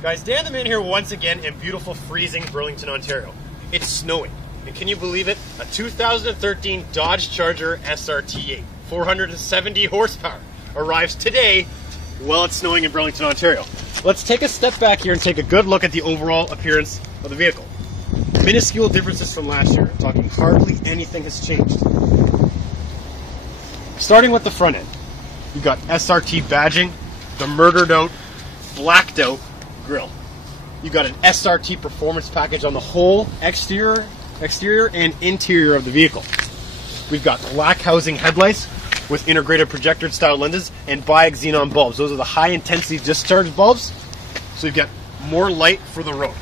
Guys, Dan the Man here once again in beautiful freezing Burlington, Ontario. It's snowing, and can you believe it? A 2013 Dodge Charger SRT8, 470 horsepower, arrives today while it's snowing in Burlington, Ontario. Let's take a step back here and take a good look at the overall appearance of the vehicle. Minuscule differences from last year. I'm talking hardly anything has changed. Starting with the front end, you've got SRT badging, the murdered out, blacked out grille. You got an SRT Performance package on the whole exterior and interior of the vehicle. We've got black housing headlights with integrated projector style lenses and bi-xenon bulbs. Those are the high intensity discharge bulbs, so you've got more light for the road.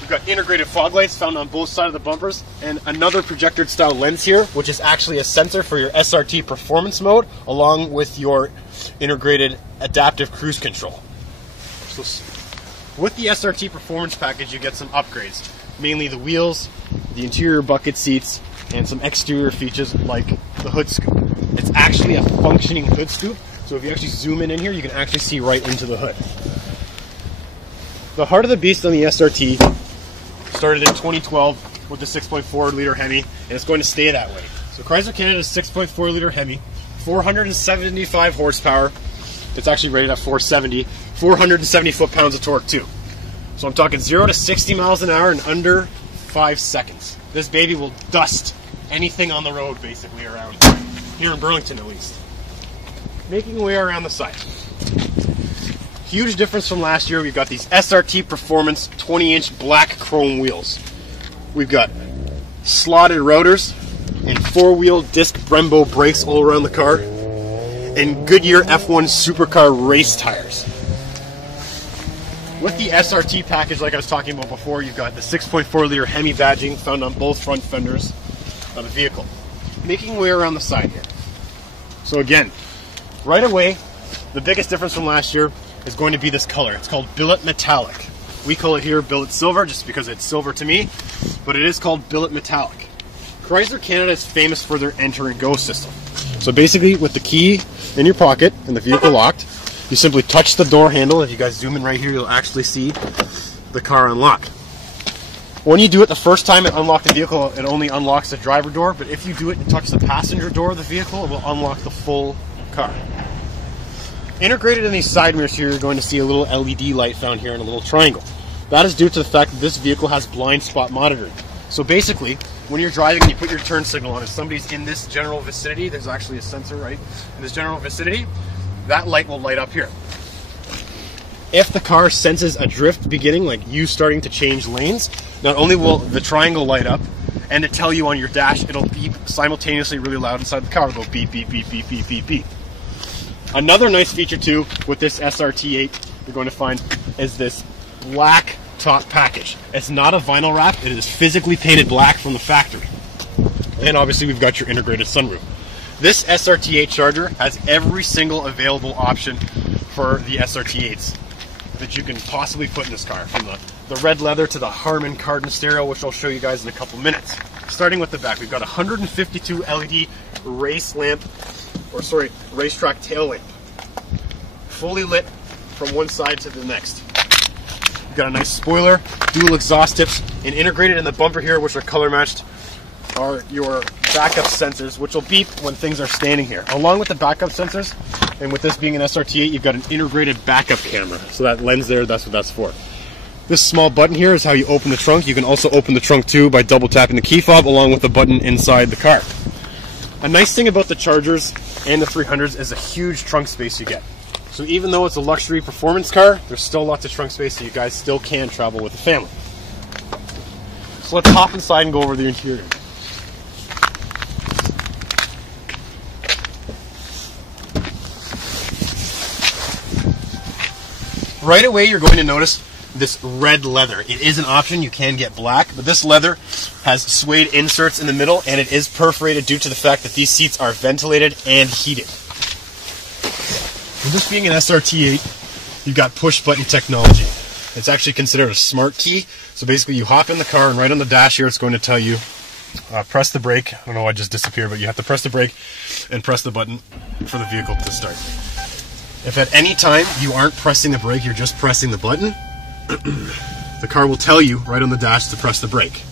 We've got integrated fog lights found on both sides of the bumpers and another projector style lens here, which is actually a sensor for your SRT Performance mode along with your integrated adaptive cruise control. So with the SRT Performance package, you get some upgrades, mainly the wheels, the interior bucket seats, and some exterior features like the hood scoop. It's actually a functioning hood scoop, so if you actually zoom in here, you can actually see right into the hood. The heart of the beast on the SRT started in 2012 with the 6.4 liter Hemi, and it's going to stay that way. So Chrysler Canada's 6.4 liter Hemi, 475 horsepower. It's actually rated at 470, 470 foot-pounds of torque too. So I'm talking 0 to 60 miles an hour in under 5 seconds. This baby will dust anything on the road basically around here in Burlington at least. Making way around the side. Huge difference from last year, we've got these SRT Performance 20-inch black chrome wheels. We've got slotted rotors and 4-wheel disc Brembo brakes all around the car, and Goodyear F1 supercar race tires. With the SRT package, like I was talking about before, you've got the 6.4 liter Hemi badging found on both front fenders of the vehicle. Making way around the side here. So again, right away, the biggest difference from last year is going to be this color. It's called Billet Metallic. We call it here Billet Silver just because it's silver to me, but it is called Billet Metallic. Chrysler Canada is famous for their enter and go system. So basically, with the key in your pocket and the vehicle locked, you simply touch the door handle. If you guys zoom in right here, you'll actually see the car unlock. When you do it the first time it unlocks the vehicle, it only unlocks the driver door, but if you do it and touch the passenger door of the vehicle, it will unlock the full car. Integrated in these side mirrors here, you're going to see a little LED light found here in a little triangle. That is due to the fact that this vehicle has blind spot monitoring. So basically, when you're driving and you put your turn signal on, if somebody's in this general vicinity, there's actually a sensor right in this general vicinity, that light will light up here. If the car senses a drift beginning, like you starting to change lanes, not only will the triangle light up, and to tell you on your dash, it'll beep simultaneously really loud inside the car. It'll go beep, beep, beep, beep, beep, beep, beep. Another nice feature too with this SRT8 you're going to find is this black top package. It's not a vinyl wrap, it is physically painted black from the factory. And obviously we've got your integrated sunroof. This SRT8 Charger has every single available option for the SRT8s that you can possibly put in this car, from the red leather to the Harman Kardon stereo, which I'll show you guys in a couple minutes. Starting with the back, we've got 152 LED racetrack tail lamp, fully lit from one side to the next. We've got a nice spoiler, dual exhaust tips, and integrated in the bumper here, which are color matched, are your backup sensors, which will beep when things are standing here. Along with the backup sensors, and with this being an SRT8, you've got an integrated backup camera. So that lens there, that's what that's for. This small button here is how you open the trunk. You can also open the trunk too by double tapping the key fob along with the button inside the car. A nice thing about the Chargers and the 300s is a huge trunk space you get. So even though it's a luxury performance car, there's still lots of trunk space, so you guys still can travel with the family. So let's hop inside and go over the interior. Right away, you're going to notice this red leather. It is an option, you can get black, but this leather has suede inserts in the middle, and it is perforated due to the fact that these seats are ventilated and heated. With this being an SRT8, you've got push button technology. It's actually considered a smart key, so basically you hop in the car and right on the dash here it's going to tell you press the brake. I don't know why it just disappeared, but you have to press the brake and press the button for the vehicle to start. If at any time you aren't pressing the brake, you're just pressing the button, the car will tell you right on the dash to press the brake.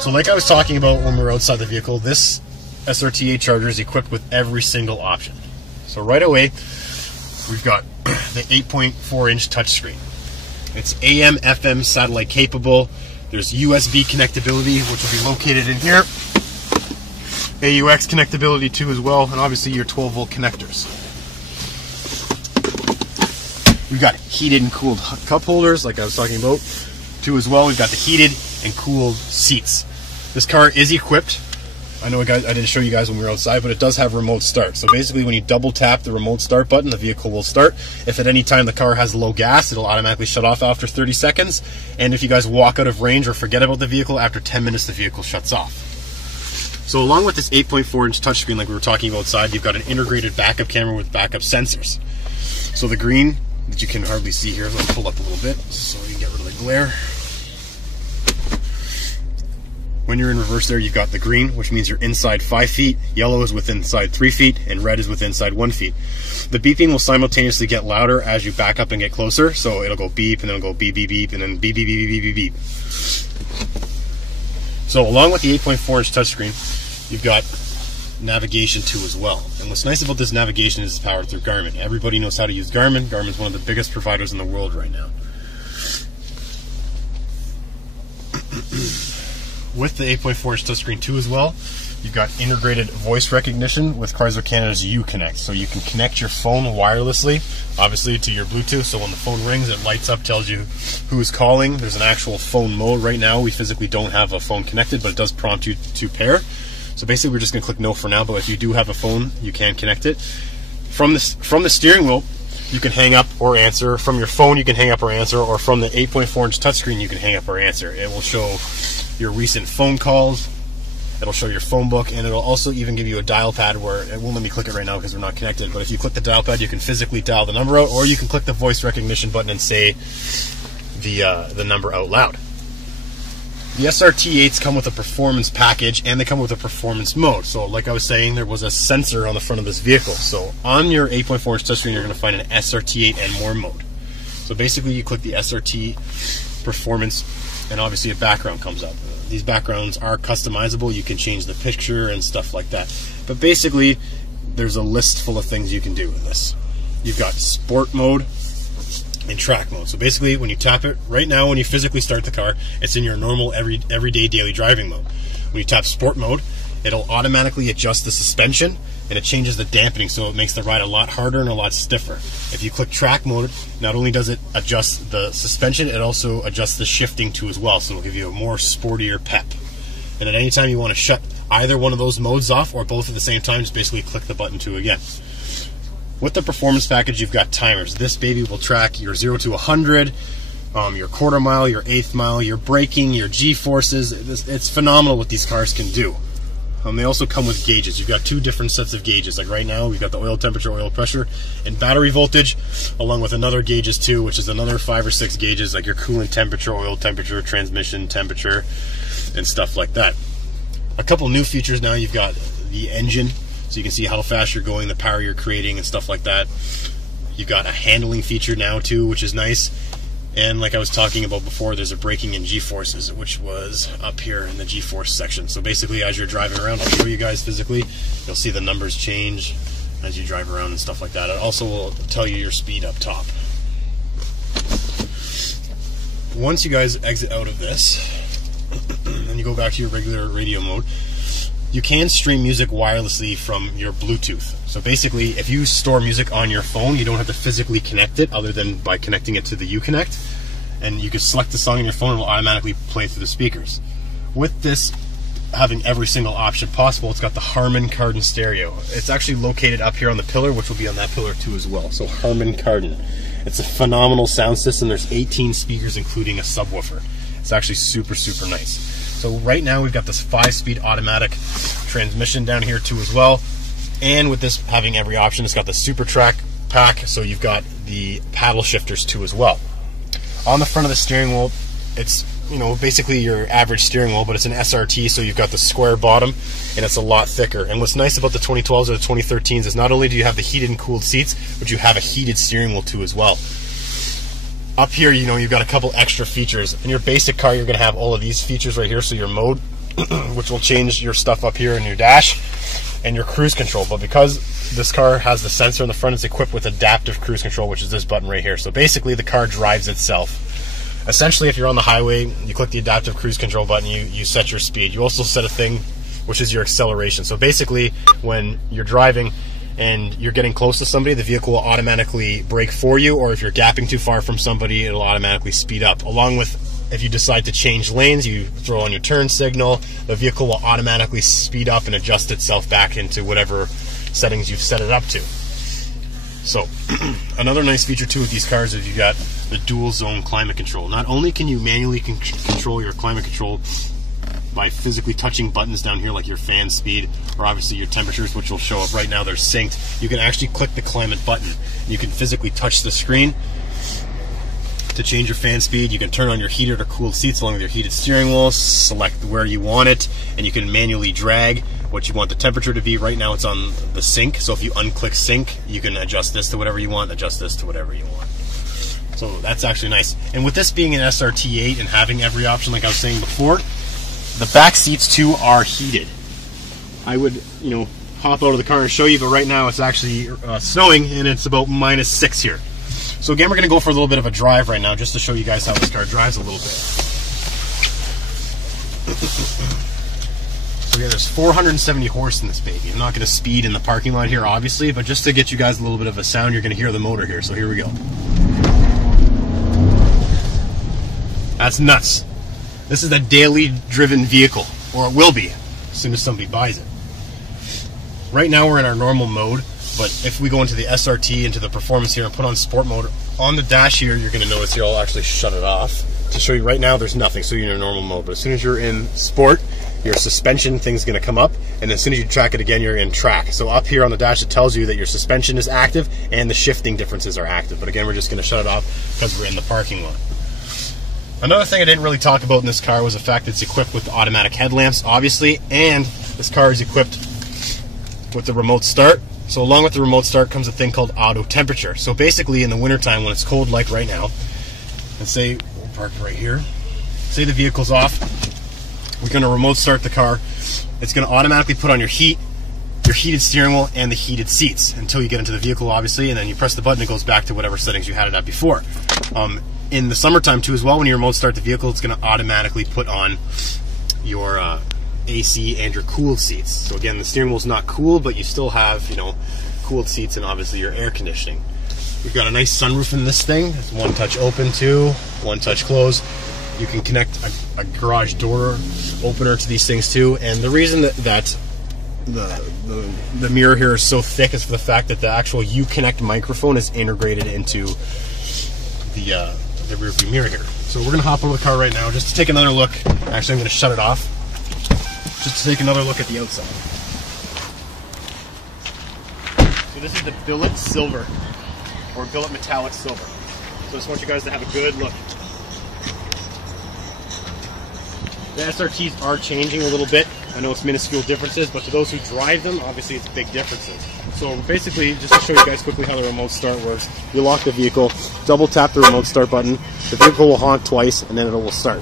So like I was talking about when we were outside the vehicle, this SRT8 Charger is equipped with every single option. So right away, we've got the 8.4-inch touchscreen. It's AM, FM, satellite capable. There's USB connectability, which will be located in here. AUX connectability too as well, and obviously your 12-volt connectors. We've got heated and cooled cup holders, like I was talking about, too as well. We've got the heated and cooled seats. This car is equipped. I know I didn't show you guys when we were outside, but it does have remote start. So basically when you double tap the remote start button, the vehicle will start. If at any time the car has low gas, it'll automatically shut off after 30 seconds. And if you guys walk out of range or forget about the vehicle, after 10 minutes the vehicle shuts off. So along with this 8.4-inch touchscreen like we were talking about outside, you've got an integrated backup camera with backup sensors. So the green that you can hardly see here, let me pull up a little bit so you can get rid of the glare. When you're in reverse there, you've got the green, which means you're inside 5 feet, yellow is within inside 3 feet, and red is within inside 1 feet. The beeping will simultaneously get louder as you back up and get closer, so it'll go beep, and then it'll go beep, beep, beep, and then beep, beep, beep, beep, beep, beep. So along with the 8.4-inch touchscreen, you've got navigation too as well. And what's nice about this navigation is it's powered through Garmin. Everybody knows how to use Garmin. Garmin's one of the biggest providers in the world right now. With the 8.4-inch touchscreen too as well, you've got integrated voice recognition with Chrysler Canada's Uconnect. So you can connect your phone wirelessly, obviously to your Bluetooth, so when the phone rings, it lights up, tells you who's calling. There's an actual phone mode. Right now, we physically don't have a phone connected, but it does prompt you to pair. So basically, we're just going to click no for now, but if you do have a phone, you can connect it. From the steering wheel, you can hang up or answer. From your phone, you can hang up or answer, or from the 8.4-inch touchscreen, you can hang up or answer. It will show your recent phone calls, it'll show your phone book, and it'll also even give you a dial pad where it won't let me click it right now because we're not connected, but if you click the dial pad, you can physically dial the number out, or you can click the voice recognition button and say the number out loud. The SRT8s come with a performance package, and they come with a performance mode. So like I was saying, there was a sensor on the front of this vehicle. So on your 8.4-inch touchscreen, you're going to find an SRT8 and more mode. So basically you click the SRT Performance, and obviously a background comes up. These backgrounds are customizable. You can change the picture and stuff like that. But basically, there's a list full of things you can do with this. You've got sport mode and track mode. So basically, when you tap it, right now when you physically start the car, it's in your normal everyday daily driving mode. When you tap sport mode, it'll automatically adjust the suspension, and it changes the dampening, so it makes the ride a lot harder and a lot stiffer. If you click track mode, not only does it adjust the suspension, it also adjusts the shifting too as well, so it'll give you a more sportier pep. And at any time you want to shut either one of those modes off, or both at the same time, just basically click the button to again. With the performance package, you've got timers. This baby will track your 0 to 100, your quarter mile, your eighth mile, your braking, your G-forces. It's phenomenal what these cars can do. They also come with gauges. You've got two different sets of gauges. Like right now, we've got the oil temperature, oil pressure, and battery voltage, along with another gauges too, which is another 5 or 6 gauges, like your coolant temperature, oil temperature, transmission temperature, and stuff like that. A couple new features now. You've got the engine, so you can see how fast you're going, the power you're creating, and stuff like that. You've got a handling feature now too, which is nice. And like I was talking about before, there's a braking in G-forces, which was up here in the G-force section. So basically, as you're driving around, I'll show you guys physically, you'll see the numbers change as you drive around and stuff like that. It also will tell you your speed up top. Once you guys exit out of this, and you go back to your regular radio mode, you can stream music wirelessly from your Bluetooth. So basically, if you store music on your phone, you don't have to physically connect it other than by connecting it to the Uconnect. And you can select the song on your phone and it will automatically play through the speakers. With this having every single option possible, it's got the Harman Kardon stereo. It's actually located up here on the pillar, which will be on that pillar too as well. So Harman Kardon. It's a phenomenal sound system. There's 18 speakers, including a subwoofer. It's actually super, super nice. So right now we've got this 5-speed automatic transmission down here too as well. And with this having every option, it's got the Super Track pack, so you've got the paddle shifters too as well. On the front of the steering wheel, it's you know, basically your average steering wheel, but it's an SRT, so you've got the square bottom, and it's a lot thicker. And what's nice about the 2012s or the 2013s is not only do you have the heated and cooled seats, but you have a heated steering wheel too as well. Up here, you know, you've got a couple extra features. In your basic car, you're going to have all of these features right here. So your mode, which will change your stuff up here in your dash, and your cruise control. But because this car has the sensor in the front, it's equipped with adaptive cruise control, which is this button right here. So basically, the car drives itself. Essentially, if you're on the highway, you click the adaptive cruise control button, you set your speed. You also set a thing, which is your acceleration. So basically, when you're driving and you're getting close to somebody, the vehicle will automatically brake for you, or if you're gapping too far from somebody, it'll automatically speed up. Along with, if you decide to change lanes, you throw on your turn signal, the vehicle will automatically speed up and adjust itself back into whatever settings you've set it up to. So, another nice feature too with these cars is you got the dual zone climate control. Not only can you manually control your climate control by physically touching buttons down here like your fan speed or obviously your temperatures, which will show up right now, they're synced. You can actually click the climate button. You can physically touch the screen to change your fan speed. You can turn on your heated or cooled seats along with your heated steering wheel, select where you want it, and you can manually drag what you want the temperature to be. Right now it's on the sync, so if you unclick sync, you can adjust this to whatever you want, adjust this to whatever you want. So that's actually nice. And with this being an SRT8 and having every option like I was saying before, the back seats too are heated. I would, you know, hop out of the car and show you, but right now it's actually snowing and it's about -6 here. So again, we're going to go for a little bit of a drive right now just to show you guys how this car drives a little bit. So yeah, there's 470 horse in this baby. I'm not going to speed in the parking lot here, obviously, but just to get you guys a little bit of a sound, you're going to hear the motor here. So here we go. That's nuts. This is a daily driven vehicle, or it will be as soon as somebody buys it. Right now we're in our normal mode, but if we go into the SRT, into the performance here, and put on sport mode, on the dash here, you're going to notice here, I'll actually shut it off to show you. Right now there's nothing, so you're in normal mode, but as soon as you're in sport, your suspension thing's going to come up, and as soon as you track it again, you're in track. So up here on the dash, it tells you that your suspension is active and the shifting differences are active, but again, we're just going to shut it off because we're in the parking lot. Another thing I didn't really talk about in this car was the fact that it's equipped with automatic headlamps, obviously, and this car is equipped with the remote start. So along with the remote start comes a thing called auto temperature. So basically in the wintertime when it's cold like right now, and say we'll park right here, say the vehicle's off, we're going to remote start the car. It's going to automatically put on your heat, your heated steering wheel, and the heated seats until you get into the vehicle, obviously, and then you press the button, it goes back to whatever settings you had it at before. In the summertime too as well, when you remote start the vehicle, it's going to automatically put on your AC and your cooled seats. So again, the steering wheel's not cooled, but you still have, you know, cooled seats and obviously your air conditioning. We've got a nice sunroof in this thing. It's one touch open too, one touch close. You can connect a garage door opener to these things too. And the reason that the mirror here is so thick is for the fact that the actual Uconnect microphone is integrated into the rear view mirror here. So we're going to hop over the car right now just to take another look. Actually, I'm going to shut it off just to take another look at the outside. So this is the Billet Silver, or Billet Metallic Silver. So I just want you guys to have a good look. The SRTs are changing a little bit. I know it's minuscule differences, but to those who drive them, obviously it's big differences. So basically, just to show you guys quickly how the remote start works, you lock the vehicle, double tap the remote start button, the vehicle will honk twice, and then it will start.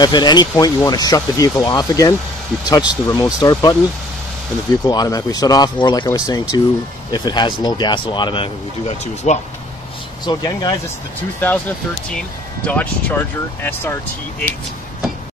If at any point you want to shut the vehicle off again, you touch the remote start button, and the vehicle will automatically shut off, or like I was saying too, if it has low gas, it'll automatically do that too as well. So again guys, this is the 2013 Dodge Charger SRT8.